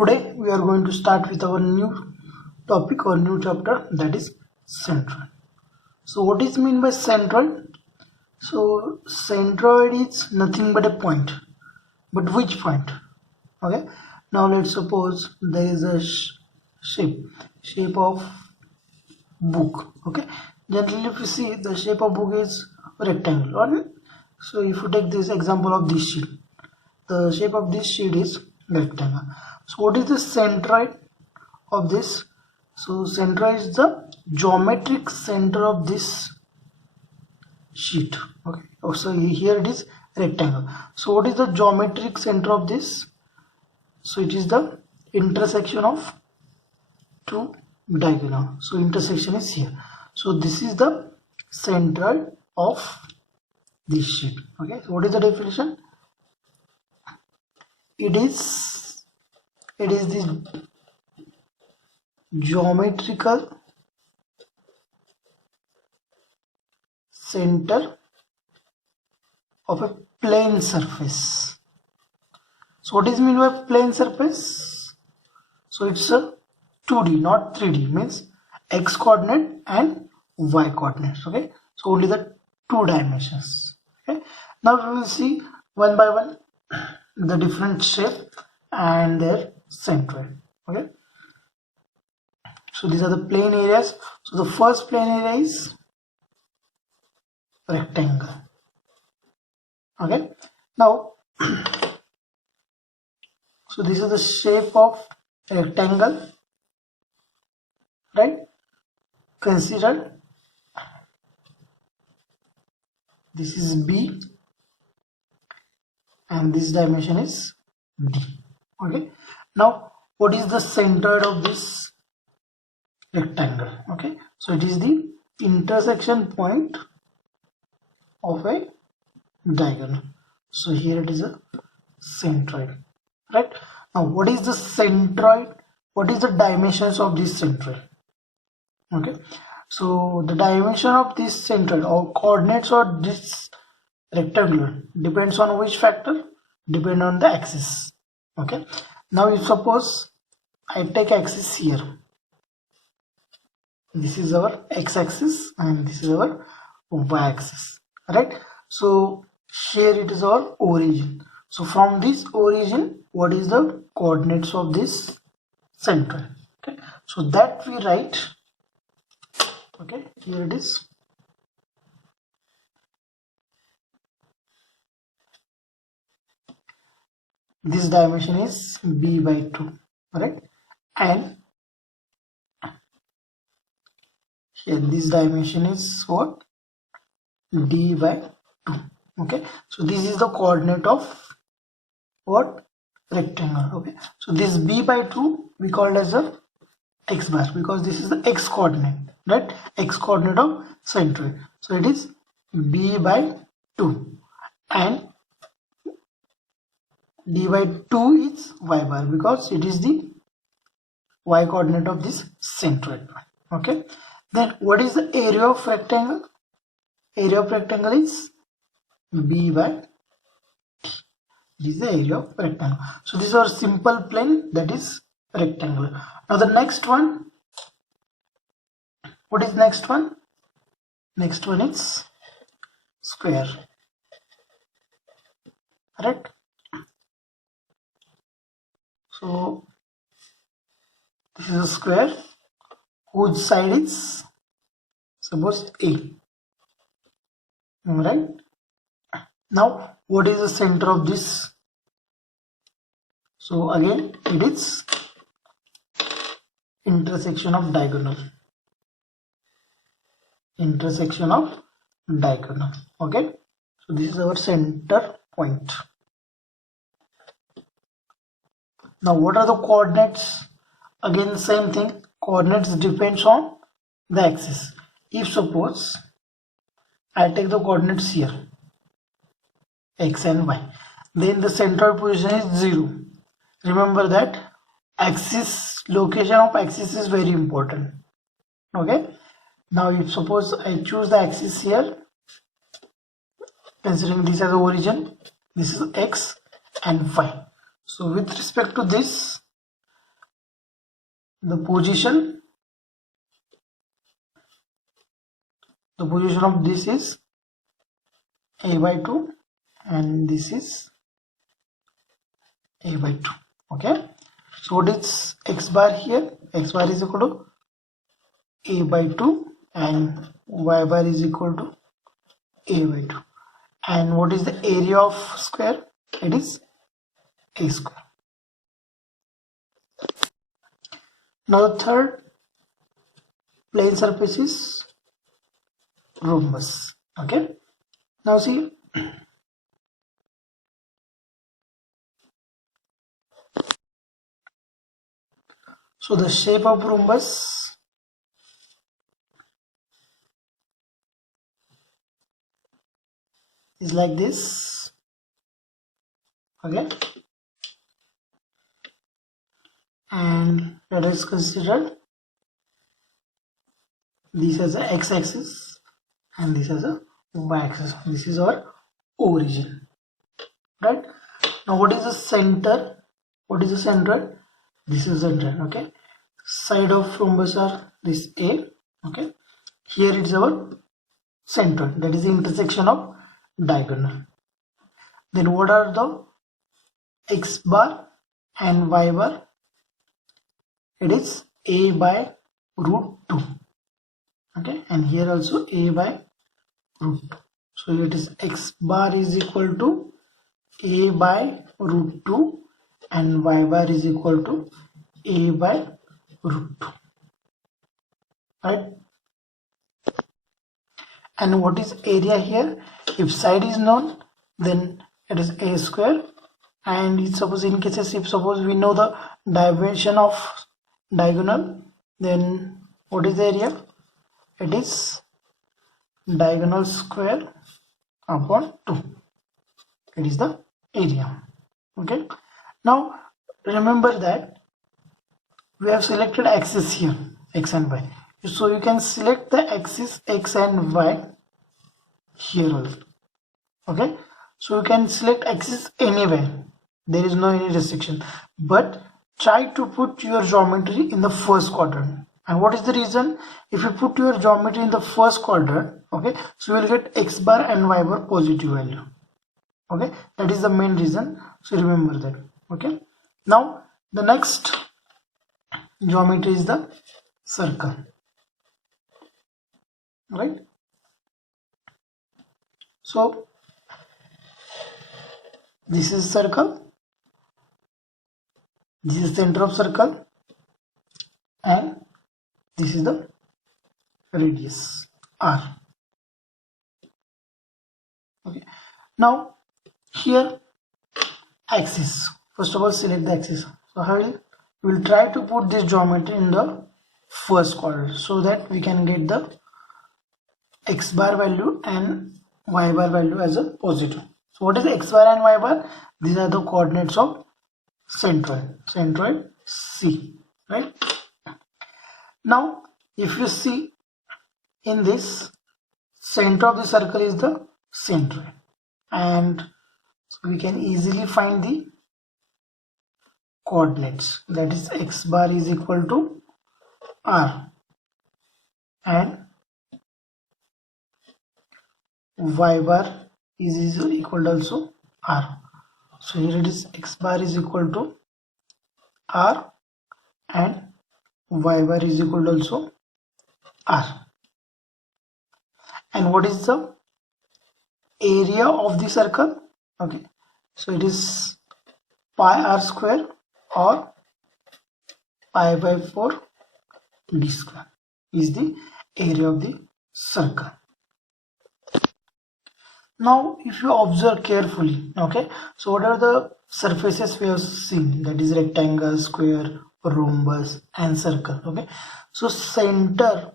Today we are going to start with our new topic or new chapter, that is centroid. So what is mean by centroid? So centroid is nothing but a point. But which point? Okay. Now let's suppose there is a shape of book. Okay. Generally if you see the shape of book is rectangle. Or so if you take this example of this sheet, the shape of this sheet is rectangle. So what is the centroid of this? So centroid is the geometric center of this sheet. Okay. So here it is rectangle. So what is the geometric center of this? So it is the intersection of two diagonal. So intersection is here. So this is the centroid of this sheet. Okay. So what is the definition? It is the geometrical center of a plane surface. So what is mean by plane surface? So it's a 2D, not 3D, means x coordinate and y coordinates. Okay, so only the two dimensions. Okay, now we will see one by one the different shape and their centroid. Okay, so these are the plane areas. So the first plane area is rectangle. Okay, now so this is the shape of rectangle, right? Consider this is B and this dimension is D. Okay, now what is the centroid of this rectangle? Okay, so it is the intersection point of a diagonal. So here it is a centroid, right? Now what is the centroid? What is the dimensions of this centroid? Okay, so the dimension of this centroid or coordinates of this rectangle depends on which factor? Depend on the axis. Okay, now if suppose I take axis here, this is our x-axis and this is our y-axis, right? So here it is our origin. So from this origin, what is the coordinates of this centroid? Okay, so that we write. Okay, here it is. This dimension is b by 2, right? And here this dimension is what? D by 2. Okay, so this is the coordinate of what? Rectangle. Okay, so this b by 2 we called as a x bar because this is the x coordinate, right? X coordinate of centroid. So it is b by 2 and d by 2 is y bar because it is the y coordinate of this centroid. Okay, then what is the area of rectangle? Area of rectangle is b by t. This is the area of rectangle. So this is our simple plane, that is rectangle. Now the next one, what is next one? Next one is square, right? So this is a square whose side is suppose A, right? Now what is the center of this? So again it is intersection of diagonal. Intersection of diagonal. Okay, so this is our center point. Now what are the coordinates? Again same thing, coordinates depends on the axis. If suppose I take the coordinates here, x and y, then the centroid position is 0. Remember that axis, location of axis is very important. Okay, now if suppose I choose the axis here, considering this as the origin, this is x and y. So with respect to this, the position of this is a by 2 and this is a by 2. Okay, so what is x bar here? X bar is equal to a by 2 and y bar is equal to a by 2. And what is the area of square? It is a square. Now the third plane surface is rhombus. Okay, now see, so the shape of rhombus is like this. Okay, and let us consider this as a x-axis and this as a y-axis. This is our origin, right? Now what is the center? What is the center? This is the center. Okay, side of rhombus are this A. Okay, here it is our center, that is the intersection of diagonal. Then what are the x bar and y bar? It is a by root 2. Okay, and here also a by root 2. So it is x bar is equal to a by root 2 and y bar is equal to a by root 2. Right? And what is area here? If side is known, then it is a square. And suppose in cases, if suppose we know the dimension of diagonal, then what is the area? It is diagonal square upon 2. It is the area. Okay, now remember that we have selected axis here, x and y, so you can select the axis x and y here also. Okay, so you can select axis anywhere, there is no any restriction, but try to put your geometry in the first quadrant. And what is the reason? If you put your geometry in the first quadrant, okay, so you will get x bar and y bar positive value. Okay, that is the main reason, so remember that. Okay, now the next geometry is the circle, right? So this is circle, this is center of circle, and this is the radius r. Okay, now here axis, first of all select the axis. So how we will try to put this geometry in the first quadrant so that we can get the x bar value and y bar value as a positive. So what is x bar and y bar? These are the coordinates of centroid C, right? Now if you see in this, center of the circle is the centroid, and so we can easily find the coordinates, that is x bar is equal to r and y bar is equal to also r. So here it is x bar is equal to r and y bar is equal to also r. And what is the area of the circle? Okay, so it is pi r square or pi by 4 d square is the area of the circle. Now if you observe carefully, okay, so what are the surfaces we have seen? That is rectangle, square, rhombus and circle. Okay, so center,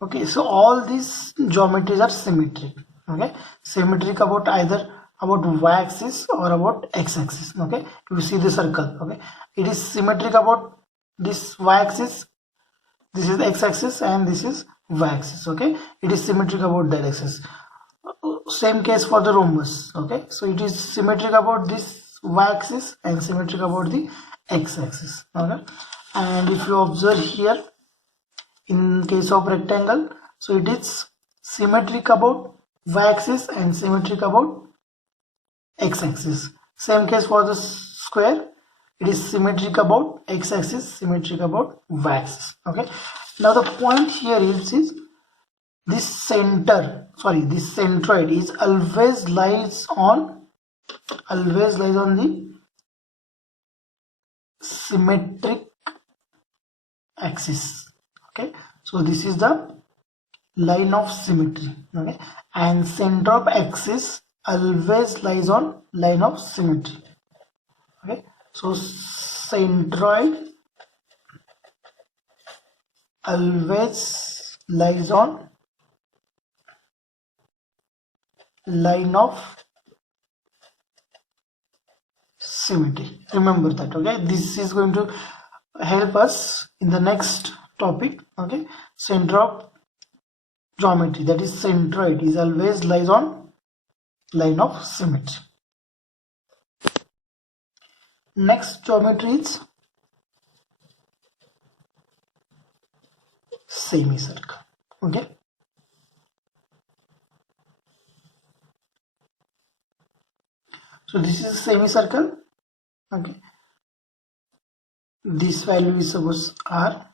okay, so all these geometries are symmetric. Okay, symmetric about either about y-axis or about x-axis. Okay, you see the circle, okay, it is symmetric about this y-axis, this is x-axis and this is y-axis. Okay, it is symmetric about that axis. Same case for the rhombus. Okay, so it is symmetric about this y-axis and symmetric about the x-axis. Okay, And if you observe here, in case of rectangle, so it is symmetric about y-axis and symmetric about x-axis. Same case for the square, it is symmetric about x-axis, symmetric about y-axis. Okay, now the point here is this this centroid is always lies on the symmetric axis. Okay, so this is the line of symmetry. Okay, and center of axis always lies on line of symmetry. Okay, so centroid always lies on line of symmetry. Remember that. Okay, this is going to help us in the next topic. Okay, center of geometry, that is centroid, is always lies on line of symmetry. Next geometry is semicircle. Okay, so this is a semicircle. Okay, this value is suppose r,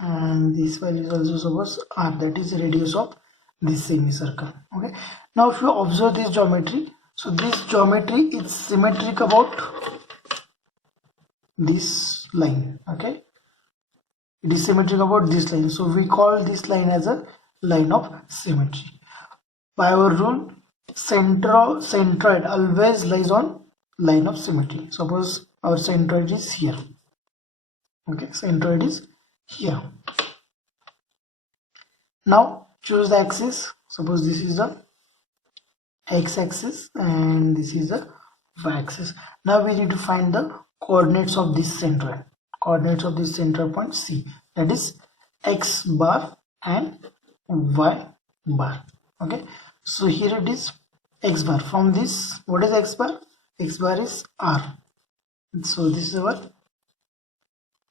and this value is also suppose r, that is radius of this semicircle. Okay, now if you observe this geometry, so this geometry is symmetric about this line. Okay, it is symmetric about this line, so we call this line as a line of symmetry. By our rule, centroid always lies on line of symmetry. Suppose our centroid is here. Okay, centroid is here. Now choose the axis. Suppose this is the x-axis and this is the y-axis. Now we need to find the coordinates of this centroid. Coordinates of this central point C, that is x bar and y bar. Okay, so here it is x bar. From this, what is x bar? X bar is r. So this is our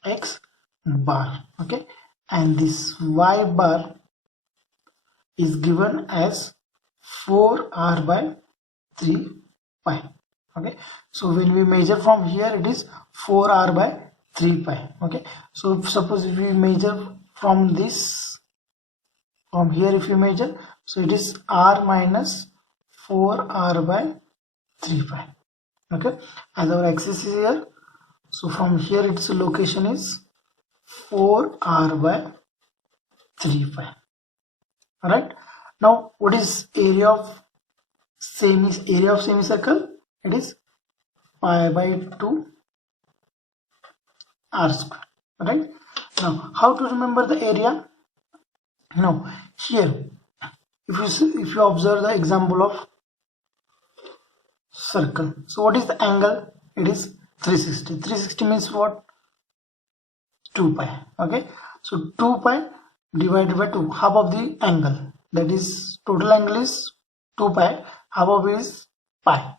x bar. Okay, and this y bar is given as 4r by 3 pi. Okay, so when we measure from here, it is 4r by 3 pi. Okay, so suppose if we measure from this, from here if you measure, so it is r minus 4r by 3 pi. Okay, as our axis is here, so from here its location is 4r by 3 pi. Alright, now what is area of semicircle? It is pi by 2 r square. Right, now how to remember the area? Now here, if you observe the example of circle, so what is the angle? It is 360. 360 means what? 2 pi. Okay, so 2 pi divided by 2, half of the angle, that is total angle is 2 pi, half of it is pi,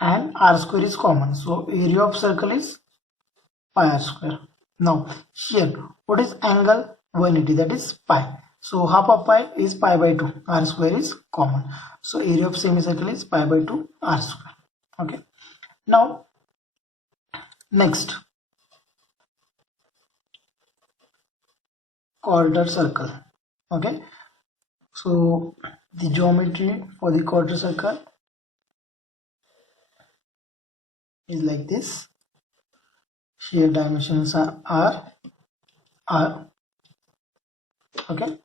and r square is common, so area of circle is pi r square. Now here, what is angle? 180, that is pi, so half of pi is pi by 2, r square is common, so area of semicircle is pi by 2 r square. Okay, now next, quarter circle. Okay, so the geometry for the quarter circle is like this. Here dimensions are r. Okay,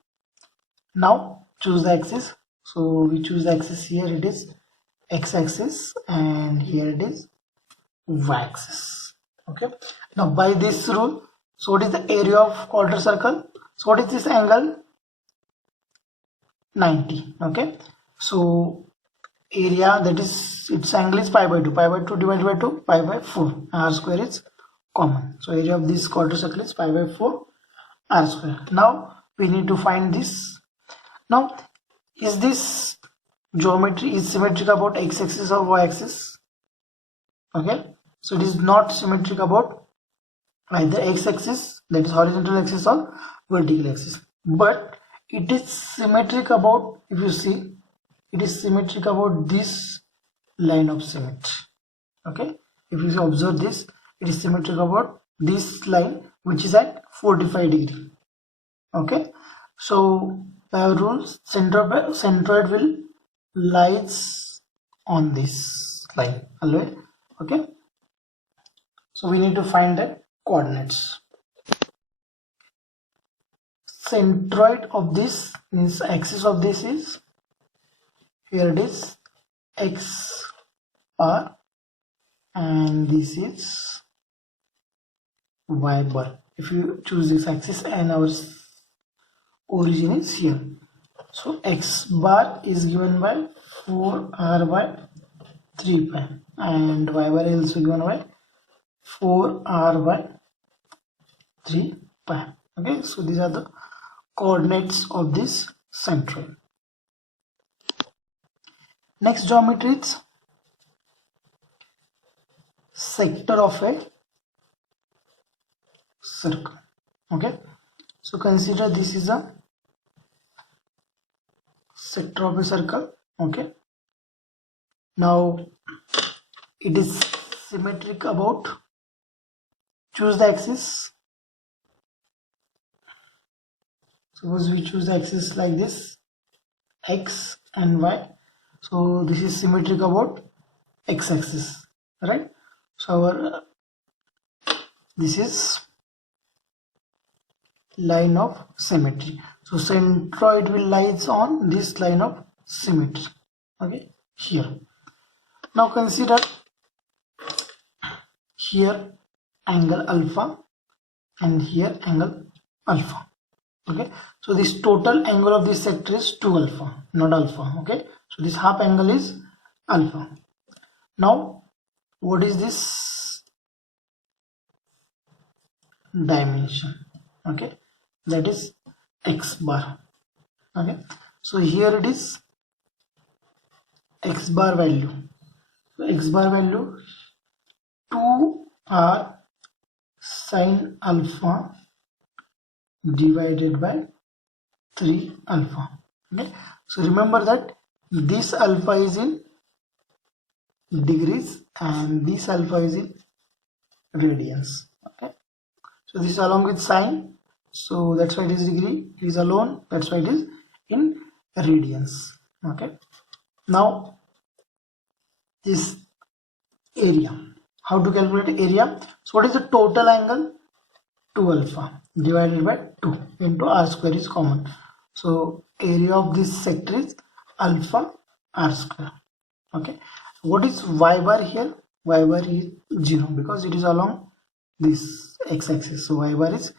now choose the axis. So we choose the axis here, it is x-axis, and here it is y-axis. Okay, now by this rule, so what is the area of quarter circle? So what is this angle? 90. Okay, so area, that is its angle is pi by 2. Pi by 2 divided by 2, pi by 4. R square is common, so area of this quarter circle is pi by 4 r square. Now we need to find this. Now is this geometry is symmetric about x-axis or y-axis? Okay, so it is not symmetric about either x-axis, that is horizontal axis, or vertical axis. But it is symmetric about, if you see, it is symmetric about this line of symmetry. Okay, if you observe this, it is symmetric about this line which is at 45 degree. Okay, so by our rules, centroid will lies on this line always. Okay, so we need to find the coordinates. Centroid of this means axis of this is, here it is x bar, and this is y bar if you choose this axis, and our origin is here. So x bar is given by 4r by 3 pi, and y bar is also given by 4r by 3 pi. Okay, so these are the coordinates of this centroid. Next geometry is sector of a circle. Okay, so consider this is a sector of a circle. Okay, now it is symmetric about, choose the axis. Suppose we choose the axis like this, x and y. So this is symmetric about x-axis, right? So our this is line of symmetry. So centroid will lies on this line of symmetry. Okay, here. Now consider here angle alpha and here angle alpha. Okay, so this total angle of this sector is 2 alpha, not alpha. Okay, so this half angle is alpha. Now what is this dimension? Okay, that is x bar. Okay, so here it is x bar value. So x bar value 2r sine alpha divided by 3 alpha. Okay, so remember that this alpha is in degrees and this alpha is in radians. Okay, so this is along with sine, so that's why it is degree. It is alone, that's why it is in radians. Okay, now this area, how to calculate area? So what is the total angle? 2 alpha divided by 2 into r square is common. So area of this sector is alpha r square. Okay, what is y bar here? Y bar is 0 because it is along this x-axis. So y bar is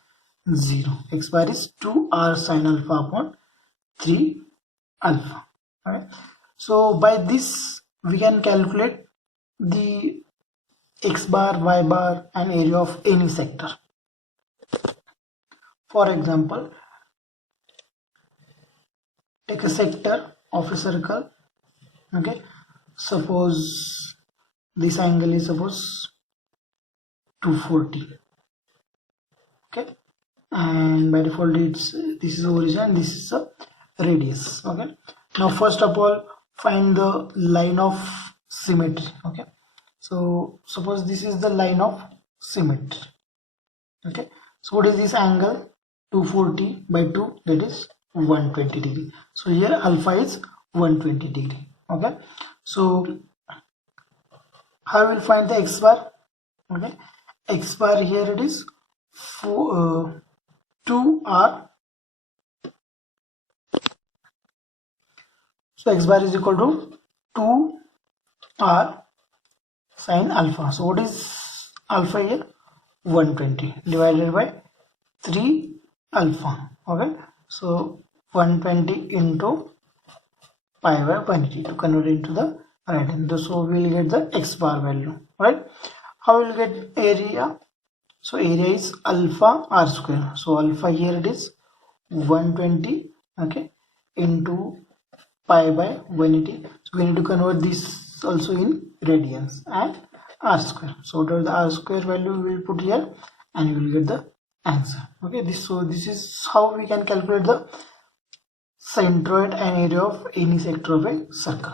0. X bar is 2r sine alpha upon 3 alpha. Okay, so by this we can calculate the x bar, y bar and area of any sector. For example, take a sector of a circle. Okay, suppose this angle is suppose 240. Okay, and by default it's this is origin, this is a radius. Okay, now first of all find the line of symmetry. Okay, so suppose this is the line of symmetry. Okay, so what is this angle? 240 by 2, that is 120 degree. So here alpha is 120 degree. Okay, so how we will find the x bar? Okay, x bar here it is 2r. So x bar is equal to 2r sine alpha. So what is alpha here? 120 divided by 3 alpha. Okay, so 120 into pi by 180 to convert it into the right hand. So we will get the x bar value. Right, how we will get area? So area is alpha r square. So alpha here it is 120. Okay, into pi by 180. So we need to convert this also in radians and r square. So what are the r square value we will put here? and you will get the answer. Okay, this is how we can calculate the centroid and area of any sector of a circle.